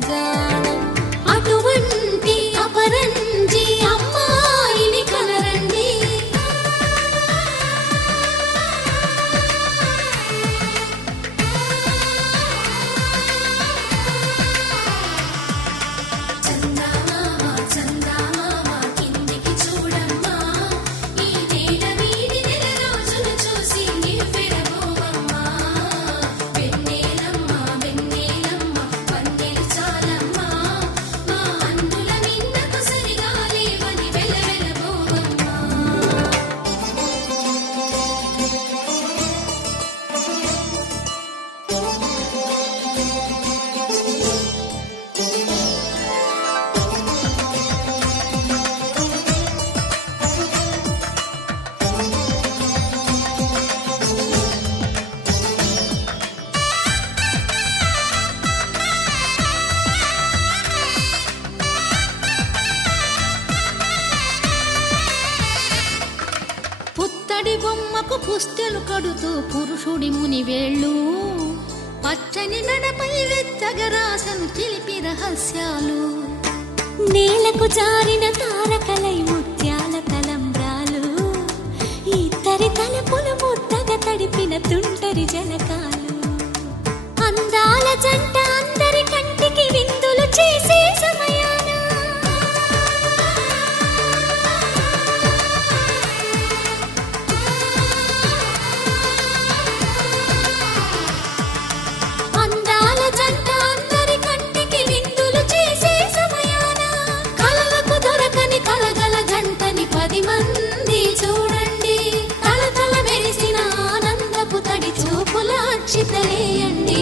జాన అటువంటి అపరంజి అమ్మాయిని కనరండి. పుత్తడి బొమ్మకు పుస్తెలు కడుతూ పురుషుడి ముని వేళ్ళు పచ్చని నడపై వెచ్చగరాసను చిలిపి రహస్యాలు నేలకు జారిన తారకలై ముత్యాల తలంబ్రాలు ఇద్దరి తలపులు ముద్దగా తడిపిన తుంటరి జలకాలు అందాల జంట అందరి కంటికి విందులు చేసే సమయాన చితలేయండి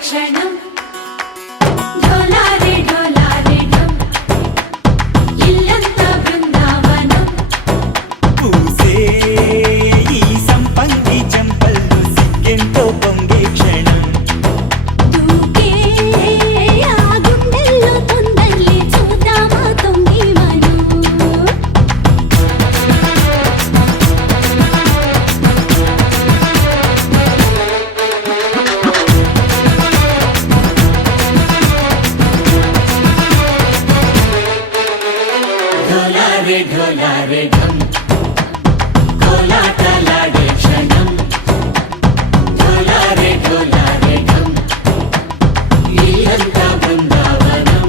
క్షణం ఢోలారే ఢోలారే ఢం ఇల్లంతా బృందావనం పూసే ఈ సంపంగి చెంపల్లో సిగ్గెంతో పొంగే క్షణం దూకే ఆ గుండెల్లో తొందల్లి చూద్దామా తొంగి మనం ఢోలారే ఢోలారే ఢం కోలాటలాడే క్షణం ఢోలారే ఢోలారే ఢం ఇల్లంతా బృందావనం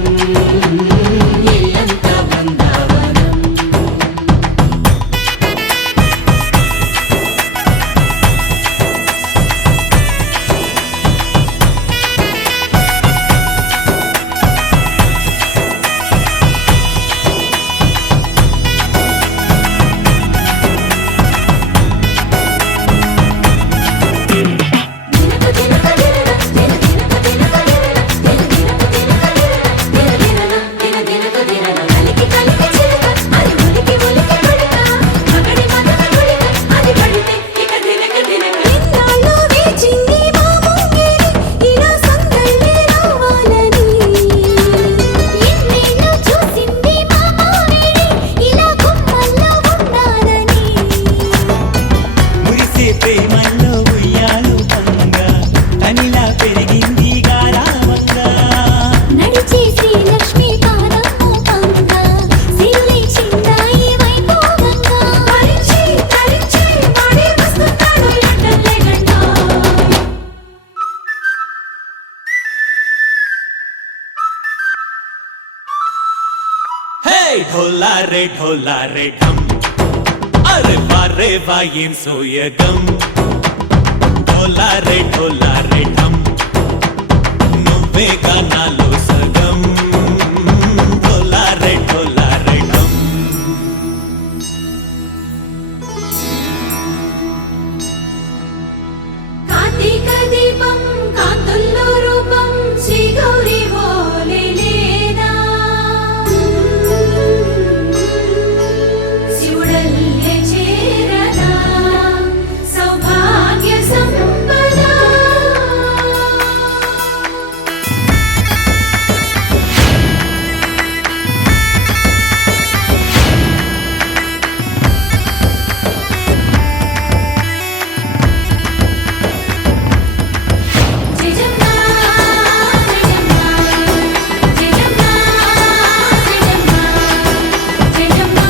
ఇల్లంతా బృందావనం ढोला रे ढम अरे वारे वायें सोयगम ढोला रे ढम నువ్వే గానాలో సగం ढोला रे ढम కార్తీక దీపం కాంతుల్లో రూపం శ్రీ గౌరీ ఓలే లేనా శివుడల్లే చేరనా సౌభాగ్య సంపద జయజమ్మా జయజమ్మా జయజమ్మా జయజమ్మా జయజమ్మా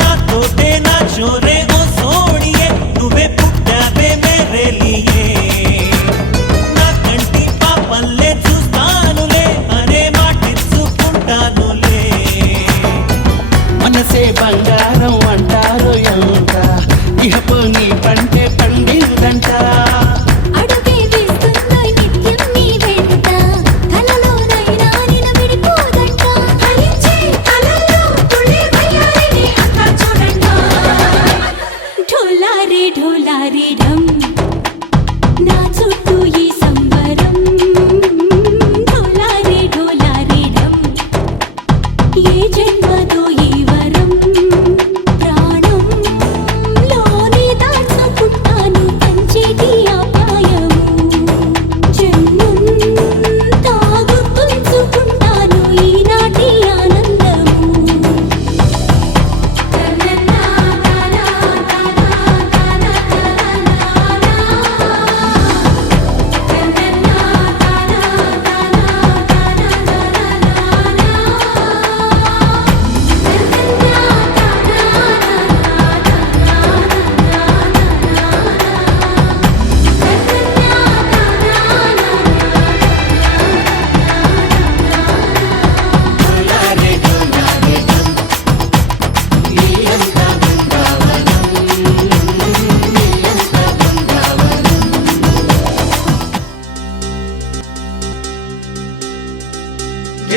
నా తోటే నా చోరే ఓ సోడియే నువ్వే పుట్టావే మేరే లియే నా కంటి పాపల్లే చూస్తానులే అనే మాటిచ్చుకుంటానులే మనసే బంగారం అంటారు ఎంత ఇహపు నీ పంటే పండిందంట అడుగే వేస్తుందో నిత్యం నీ వెంట కలలోనైనా నిలబడిపోదంట ఫలించే కలల్లో తుళ్ళే వయ్యారిని అంతా చూడంట ढोला रे ढम నా చుట్టూ ఈ సంబరం ढोला रे ढम ఏ జన్మదో ఈ వరం ప్రాణంలోనే దాచుకుంటాను పంచేటి అపాయము జన్మంతా గుర్తుంచుకుంటాను ఈనాటి ఆనందము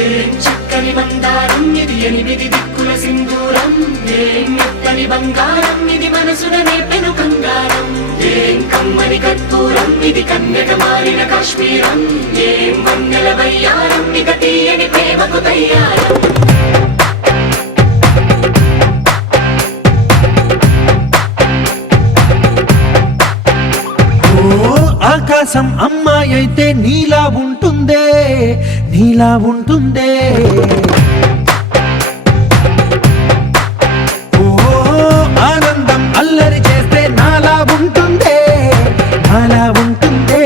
ఏం చక్కని బంగారం ఇది ఎనిమిది దిక్కుల సింధూరం ఏం మెత్తని బంగారం ఇది మనసున నేపెను కంగారం ఏం కమ్మని కర్పూరం ఇది కన్యక మారిన కాశ్మీరం ఏం వన్నెల వయ్యారం ఇక తీయని ప్రేమకు తయ్యారం ఓ ఆకాశం అమ్మాయి అయితే నీలా ఉంటుందే నీలా ఉంటుందే ఓ ఆనందం అల్లరి చేస్తే నాలా ఉంటుందే నాలా ఉంటుందే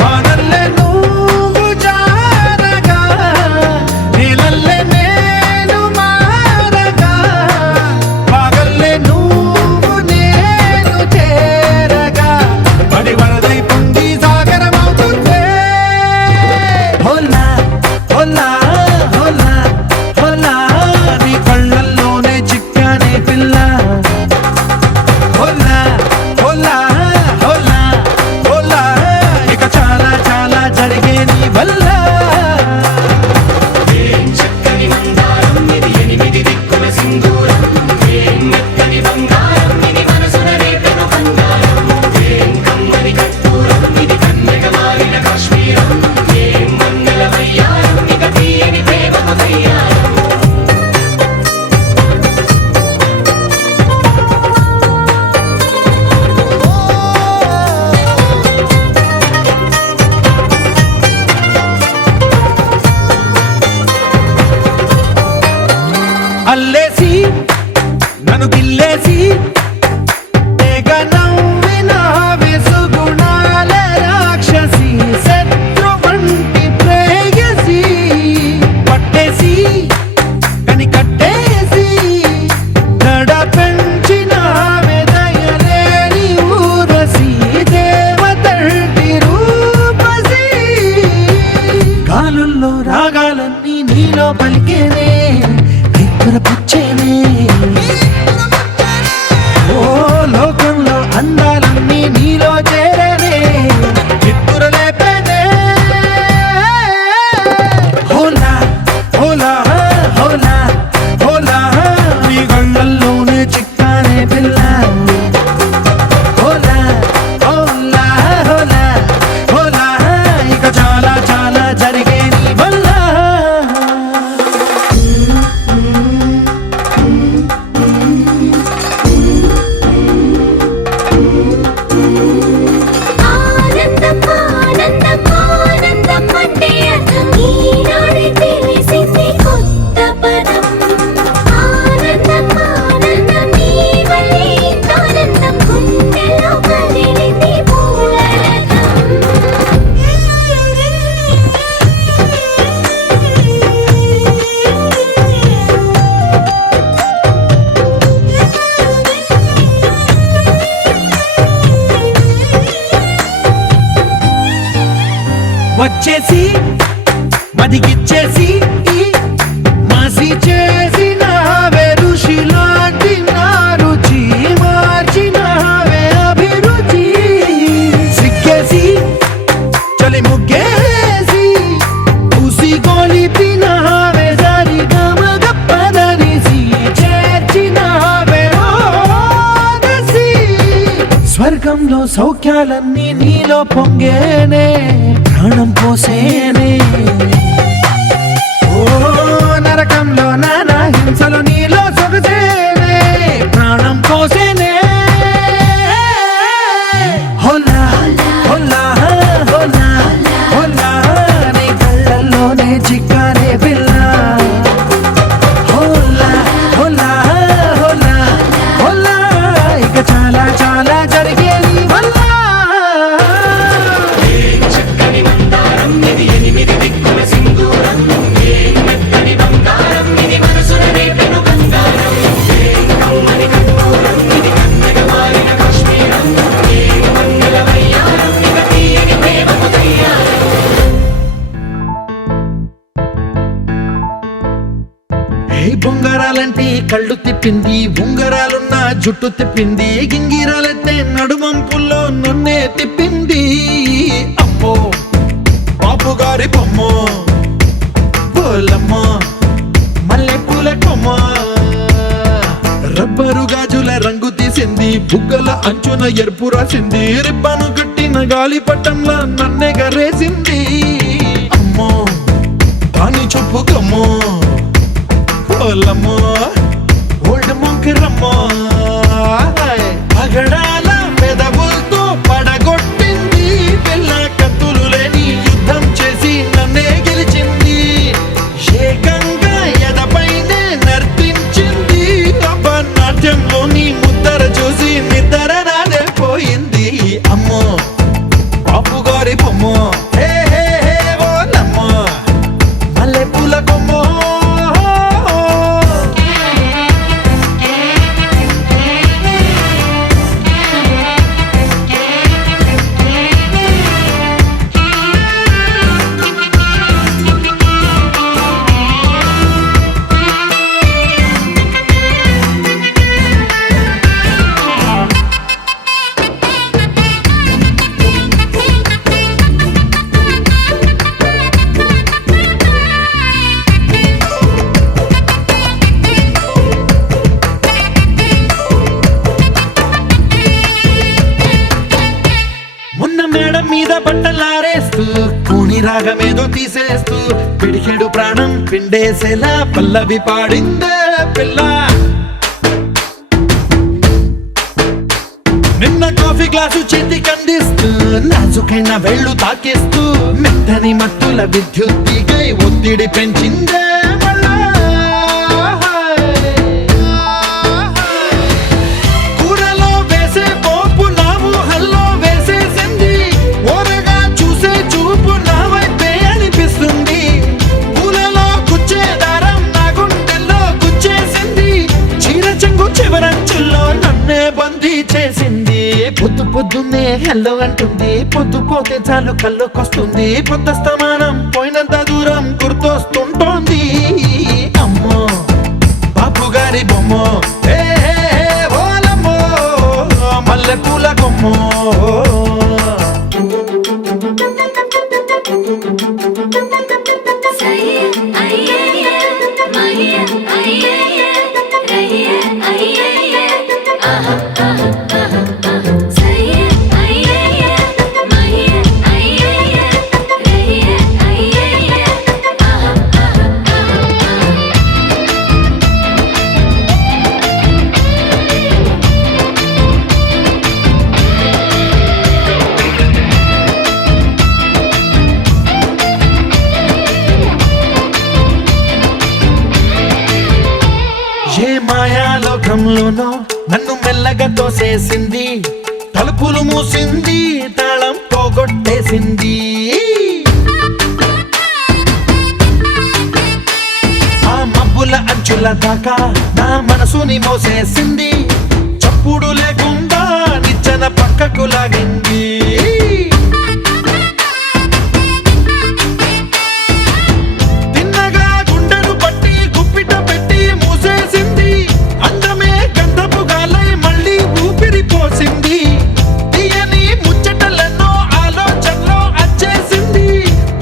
వానల్లే నువ్వు జారగా నీలల్లే నేను మారగా పగల్లే నువ్వు నేను చేరగా పడి వరదై పొంగి సాగరమవుతుందే హోలా హోలా హోలా హోలా నీ కళ్ళల్లోనే చిక్కానే పిల్ల హోలా హోలా హోలా హోలా ఇక చాలా చాలా జరిగే నీ వల్ల ఏం చక్కని బంగారం ఇది ఎనిమిది దిక్కుల సింధూరం ఏం మెత్తని బంగారం ఇది మనసున రేపెను బంగారం ఏం కమ్మని కర్పూరం ఇది కన్యక మారిన కాశ్మీరం ఏం వన్నెల వయ్యారం ఇక తీయని ప్రేమకు తయ్యారం అల్లేసి నన్ను గిల్లేసి తెగ నవ్విన వెసుగుణాల రాక్షసి శత్రు వంటి ప్రేయసి పట్టేసి కని కట్టేసి దడ పెంచిన వెదయలేని ఊరసి దేవతంటి రూ పలికేనే నిద్ర పుచ్చేనే ఓ లోకంలో అందాలన్నీ నీలో చేరేనే నిద్ర లేపేనే హోలా హోలా హోలా హోలా నీ గంగల్లోనే చిక్కానే పిల్ల హోలా హోలా హోలా హోలా ఇక చాలా చాలా జరిగే నీ వల్ల ఆనందం ఆనందం ఆనందం అంటే అర్థం ఈనాడే తెలిసింది కొత్త పదం ఆనందం ఆనందం నీ వల్లే ఇంత ఆనందం గుండెలో కదిలింది వచ్చేసి మదిగిచ్చేసి మాసి చేసిన ఋషిలాంటి నా రుచి మార్చినవే అభిరుచి సిక్కేసి చలి ముగ్గేసి పూసి గోలిపినవే సరి గమగప్పదనిసి చేర్చినవే ఓదసి స్వర్గంలో సౌఖ్యాలన్నీ నీలో పొంగేనే ప్రాణం పోసేనే ఓ నరకంలో నానా హింసలో నీలో సొగసేనే ప్రాణం పోసేనే హోలా హోలా హోలా హోలా నీ కళ్ళల్లోనే చిక్కానే పిల్ల హోలా హోలా హోలా హోలా ఇక చాలా చాలా జరిగే నీ వల్ల చక్కని మందారం ఇది ఎనిమిది దిక్కుల సింధూరం ఏం మెత్తని బంగారం ఇది మనసున రేపెను బంగారం ఏం కమ్మని కర్పూరం ఇది కన్నెగ మారిన కాశ్మీరం ఏం మంగళ వయ్యారం ఇక తీయని ప్రేమకు తయ్యారం ఏ బొంగరాలంటే కళ్ళు తిప్పింది ఉంగరాలున్న జుట్టు తిప్పింది గింగిరాలైతే నడుమంపుల్లో నన్నే తిప్పింది అమ్మో బాబు గారి బొమ్మ పోలమ్మ మల్లె పూల కొమ్మ రబ్బరు గాజుల రంగు తీసింది బుగ్గల అంచున ఎరుపు రాసింది రిబ్బను కట్టిన గాలి పట్టంలా నన్నే గరేసింది అమ్మో దాని చూపు కమ్మో పోలమ్మో ఓల్డ్ మొంకిరమ్మో పగడాల పెదవులతో పడగొట్టింది పిల్ల కత్తులు లేని యుద్ధం చేసి నన్నే గెలిచింది ఏకంగా ఎదపైనే నర్తించింది అపనాట్యంలో నీ ముద్దర చూసి నిద్ర నాదే పోయింది అమ్మో బాపు గారి బొమ్మ హే హే హే ఓలమ్మ మల్లె పూల కొమ్మ మొన్న మేడం మీద బట్టలారేస్తూ కూని రాగమేదో తీసేస్తూ పిడికెడు ప్రాణం పిండేసేలా పల్లవి పాడిందే పిల్ల నిన్న కాఫీ గ్లాసు చేతి కందిస్తూ నాజుకైన వేళ్ళు తాకేస్తూ మెత్తని మత్తుల విద్యుత్ తీగై ఒత్తిడి పెంచిందే మళ్ళా కూరలో వేసే పోపు నా ఊహల్లో వేసేసింది ఓరగా చూసే చూపు నా వైపే అనిపిస్తుంది పూలలో గుచ్చే దారం నా గుండెల్లో గుచ్చేసింది చీర చెంగు చివరంచుల్లో నన్నే బందీ చేసింది పొద్దు పొద్దు పొద్దున్నే హెల్లో అంటుంది, పొద్దు పోతే చాలు కళ్ళొకొస్తుంది, పొద్దస్తమానం పోయినంత దూరం గుర్తొస్తుంటోంది. అమ్మో బాపు గారి బొమ్మో, ఏ ఓలమ్మో మల్లె పూల కొమ్మో. సయ్యే అయ్యయ్యే మయ్యే అయ్యయ్యే రయ్యే అయ్యయ్యే ఆహా ఆహా ఆహా ఆహా. సయ్యే అయ్యయ్యే మయ్యే అయ్యయ్యే రయ్యే అయ్యయ్యే ఆహా ఆహా ఆహా ఆహా. ఏ మాయాలోకంలోనో నన్ను మెల్లగా తోసేసింది, తలుపులు మూసింది, తాళం పోగొట్టేసింది. ఆ మబ్బుల అంచుల దాకా నా మనసుని మోసేసింది, చప్పుడు లేకుండా నిచ్చెన పక్కకు లాగింది. తిన్నగా గుండెను పట్టి గుప్పిట పెట్టి మూసేసింది, అందమే గంధపు గాలై మళ్ళీ ఊపిరి పోసింది. తీయని ముచ్చటలెన్నో ఆలోచనలో అచ్చేసింది,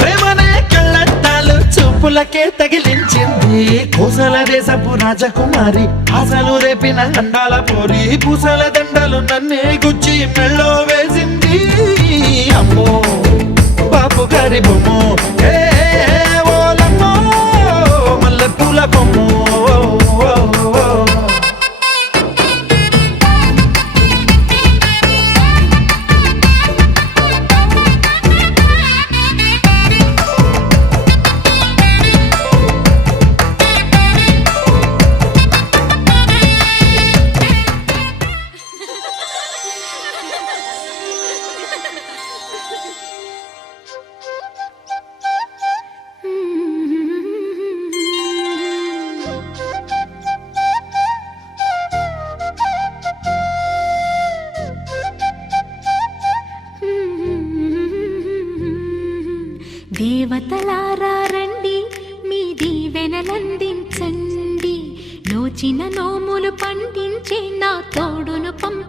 ప్రేమనే కళ్ళట్టాలు చూపులకే తగిలించింది. కోసల దేశపు రాజకుమారి, ఆశలు రేపిన అండాల పోరి, పూసల దండలు నన్నే గుచ్చి మెళ్ళో వేసింది. అమ్మో బాపు గారి బొమ్మో, ఏ ఓలమ్మో మల్లె పూల కొమ్మో. దేవతలారా రండి, మీ దీవెనలందించండి, నోచిన నోములు పండించే నా తోడును పంప